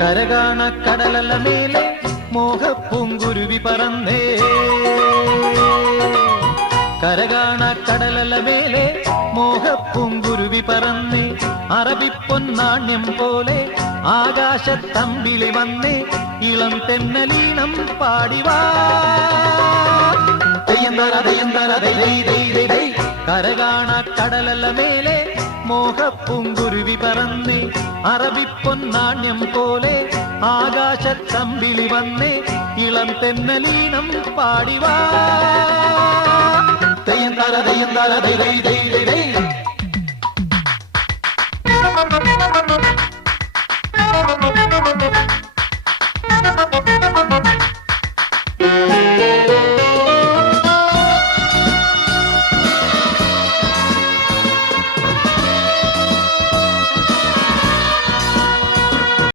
കരകാണ കടലല മേലെ മോഹപ്പൂങ്കുരുവി പറന്നേ കരകാണ കടലല മേലെ മോഹപ്പൂങ്കുരുവി പറന്നേ അറബിപ്പൊന്നാണ്യം പോലെ ആകാശത്തമ്പിളി വന്നേ ഇളം തെന്നലീണം പാടിവാ കരകാണ കടലല മേലെ മോഹപ്പൂങ്കുരുവി പറന്നേ അറബിപ്പൊന്നാണ്യം പോലെ ആകാശത്തമ്പിളി വന്നേ ഇളം തെന്നലീണം പാടിവാ തെയ്യന്താര തെയ്യന്താര ദൈ ദൈ ദൈ ദൈ